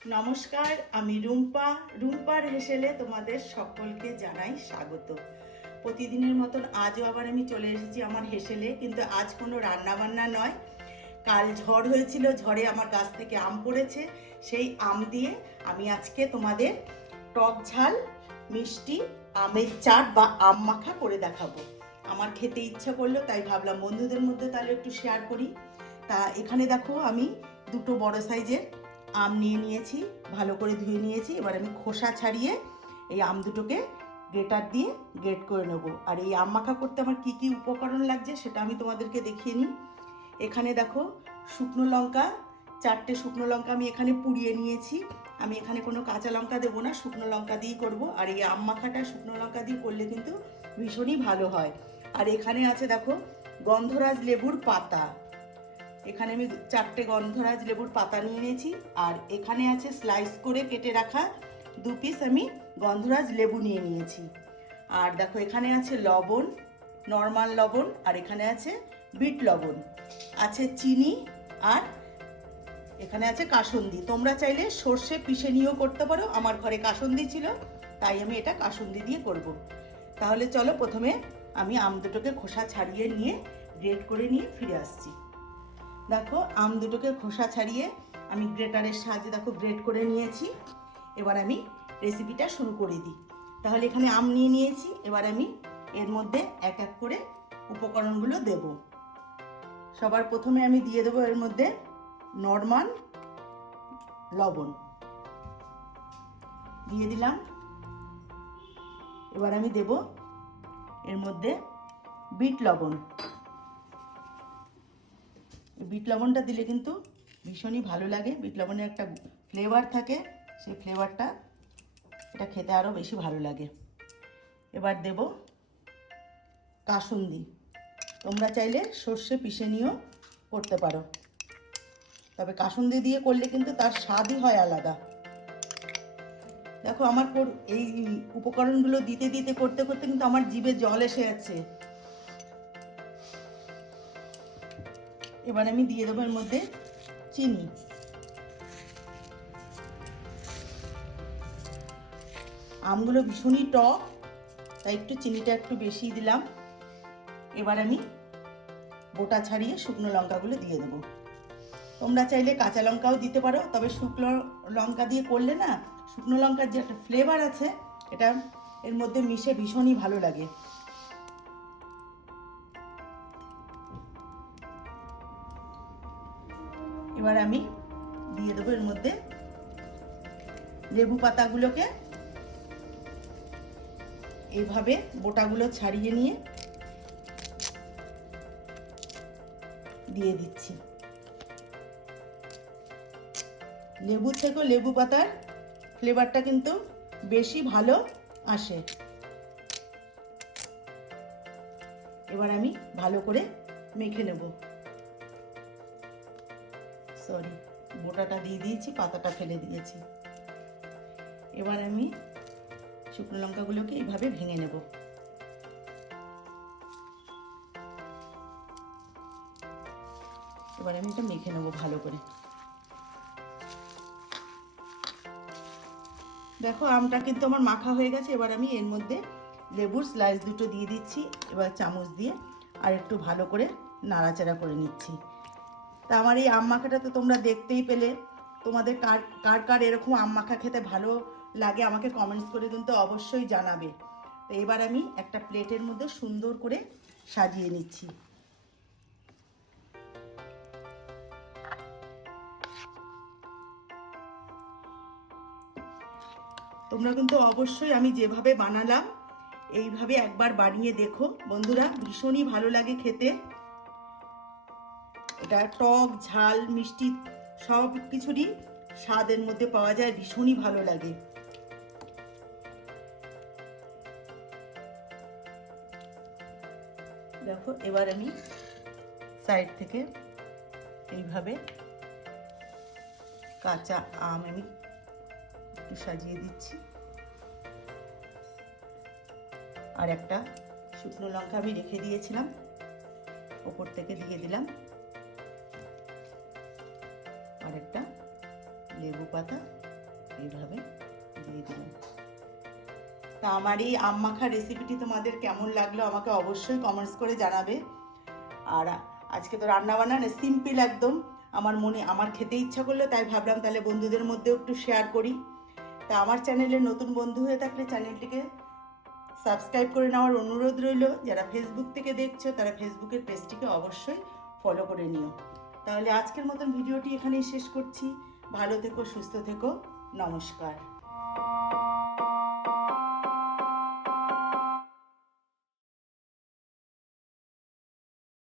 নমস্কার, আমি রুম্পার হেসেলে তোমাদের সকলকে জানাই স্বাগত। প্রতিদিনের মতন আজও আবার আমি চলে এসেছি আমার হেসেলে, কিন্তু আজ কোনো রান্না বান্না নয়। কাল ঝড় হয়েছিল, ঝড়ে আমার গাছ থেকে আম পড়েছে, সেই আম দিয়ে আমি আজকে তোমাদের টক ঝাল মিষ্টি আমের চাট বা আম মাখা করে দেখাবো। আমার খেতে ইচ্ছা করলো, তাই ভাবলাম বন্ধুদের মধ্যে তাহলে একটু শেয়ার করি। তা এখানে দেখো আমি দুটো বড় সাইজের আম নিয়ে নিয়েছি, ভালো করে ধুয়ে নিয়েছি। এবার আমি খোসা ছাড়িয়ে এই আম দুটোকে গ্রেটার দিয়ে গ্রেট করে নেব। আর এই আম মাখা করতে আমার কি কি উপকরণ লাগছে সেটা আমি তোমাদেরকে দেখিয়ে নিই। এখানে দেখো শুকনো লঙ্কা, 4টে শুকনো লঙ্কা আমি এখানে পুড়িয়ে নিয়েছি। আমি এখানে কোনো কাঁচা লঙ্কা দেবো না, শুকনো লঙ্কা দিয়েই করবো। আর এই আম মাখাটা শুকনো লঙ্কা দিয়ে করলে কিন্তু ভীষণই ভালো হয়। আর এখানে আছে দেখো গন্ধরাজ লেবুর পাতা, এখানে আমি 4টে গন্ধরাজ লেবুর পাতা নিয়ে নিয়েছি। আর এখানে আছে স্লাইস করে কেটে রাখা 2 পিস আমি গন্ধরাজ লেবু নিয়ে নিয়েছি। আর দেখো এখানে আছে লবণ, নর্মাল লবণ, আর এখানে আছে বিট লবণ, আছে চিনি, আর এখানে আছে কাসুন্দি। তোমরা চাইলে সর্ষে পিষে নিয়েও করতে পারো, আমার ঘরে কাসুন্দি ছিল তাই আমি এটা কাসুন্দি দিয়ে করব। তাহলে চলো প্রথমে আমি আম দুটোকে খোসা ছাড়িয়ে নিয়ে গ্রেট করে নিয়ে ফিরে আসছি। দেখো আম দুটোকে খোসা ছাড়িয়ে আমি গ্রেটারের সাহায্যে দেখো গ্রেট করে নিয়েছি। এবার আমি রেসিপিটা শুরু করে দিই। তাহলে এখানে আম নিয়ে নিয়েছি, এবার আমি এর মধ্যে এক এক করে উপকরণগুলো দেব। সবার প্রথমে আমি দিয়ে দেবো এর মধ্যে নর্মাল লবণ দিয়ে দিলাম। এবার আমি দেব এর মধ্যে বিট লবণ। বিট লবণটা দিলে কিন্তু ভীষণই ভালো লাগে, বিট লবণের একটা ফ্লেভার থাকে, সেই ফ্লেভারটা এটা খেতে আরও বেশি ভালো লাগে। এবার দেব কাসুন্দি, তোমরা চাইলে সর্ষে পিষে নিয়েও করতে পারো, তবে কাসুন্দি দিয়ে করলে কিন্তু তার স্বাদই হয় আলাদা। দেখো আমার এই উপকরণগুলো দিতে দিতে করতে করতে কিন্তু আমার জিভে জল এসে যাচ্ছে। এবার আমি দিয়ে দেবো এর মধ্যে চিনি। আমগুলো ভীষণই টক, তাই একটু চিনিটা একটু বেশি দিলাম। এবার আমি বোটা ছাড়িয়ে শুকনো লঙ্কাগুলো দিয়ে দেবো। তোমরা চাইলে কাঁচা লঙ্কাও দিতে পারো, তবে শুকনো লঙ্কা দিয়ে করলে না শুকনো লঙ্কার যে একটা ফ্লেভার আছে এটা এর মধ্যে মিশে ভীষণই ভালো লাগে। এবার আমি দিয়ে দেবো এর মধ্যে লেবু পাতাগুলোকে এইভাবে বোটাগুলো ছাড়িয়ে নিয়ে দিয়ে দিচ্ছি। লেবুর থেকেও লেবু পাতার ফ্লেভারটা কিন্তু বেশি ভালো আসে। এবার আমি ভালো করে মেখে নেব। সরি, বোটাটা দিয়ে দিয়েছি, পাতাটা ফেলে দিয়েছি। এবার আমি শুকনো লঙ্কাগুলোকে এইভাবে ভেঙে নেব। এবার আমি এটা মেখে নেব ভালো করে। দেখো আমটা কিন্তু আমার মাখা হয়ে গেছে। এবার আমি এর মধ্যে লেবুর স্লাইস দুটো দিয়ে দিচ্ছি। এবার চামচ দিয়ে আর একটু ভালো করে নাড়াচাড়া করে নিচ্ছি। তা আমার এই আম মাখাটা তো তোমরা দেখতেই পেলে। তোমাদের কার কার কার এরকম আম মাখা খেতে ভালো লাগে আমাকে কমেন্টস করে কিন্তু অবশ্যই জানাবে। তো এবার আমি একটা প্লেটের মধ্যে সুন্দর করে সাজিয়ে নিচ্ছি। তোমরা কিন্তু অবশ্যই আমি যেভাবে বানালাম এইভাবে একবার বানিয়ে দেখো বন্ধুরা, ভীষণই ভালো লাগে খেতে। এটা টক ঝাল মিষ্টি সব কিছুরই স্বাদের মধ্যে পাওয়া যায়, ভীষণই ভালো লাগে। দেখো এবার আমি সাইড থেকে এইভাবে কাঁচা আম আমি একটু সাজিয়ে দিচ্ছি। আর একটা শুকনো লঙ্কা আমি রেখে দিয়েছিলাম, ওপর থেকে দিয়ে দিলাম। আর একটা লেবু পাতা এইভাবে দিয়ে দিলাম। তা আমার এই আম মাখা রেসিপিটি তোমাদের কেমন লাগলো আমাকে অবশ্যই কমেন্টস করে জানাবে। আর আজকে তো রান্নাবান্না না, সিম্পল একদম। আমার খেতে ইচ্ছা করলো, তাই ভাবলাম তাহলে বন্ধুদের মধ্যেও একটু শেয়ার করি। তা আমার চ্যানেলে নতুন বন্ধু হয়ে থাকলে চ্যানেলটিকে সাবস্ক্রাইব করে নেওয়ার অনুরোধ রইল। যারা ফেসবুক থেকে দেখছো তারা ফেসবুকের পেজটিকে অবশ্যই ফলো করে নিও। তাহলে আজকের মতন ভিডিওটি এখানেই শেষ করছি। ভালো থেকো, সুস্থ থেকো, নমস্কার।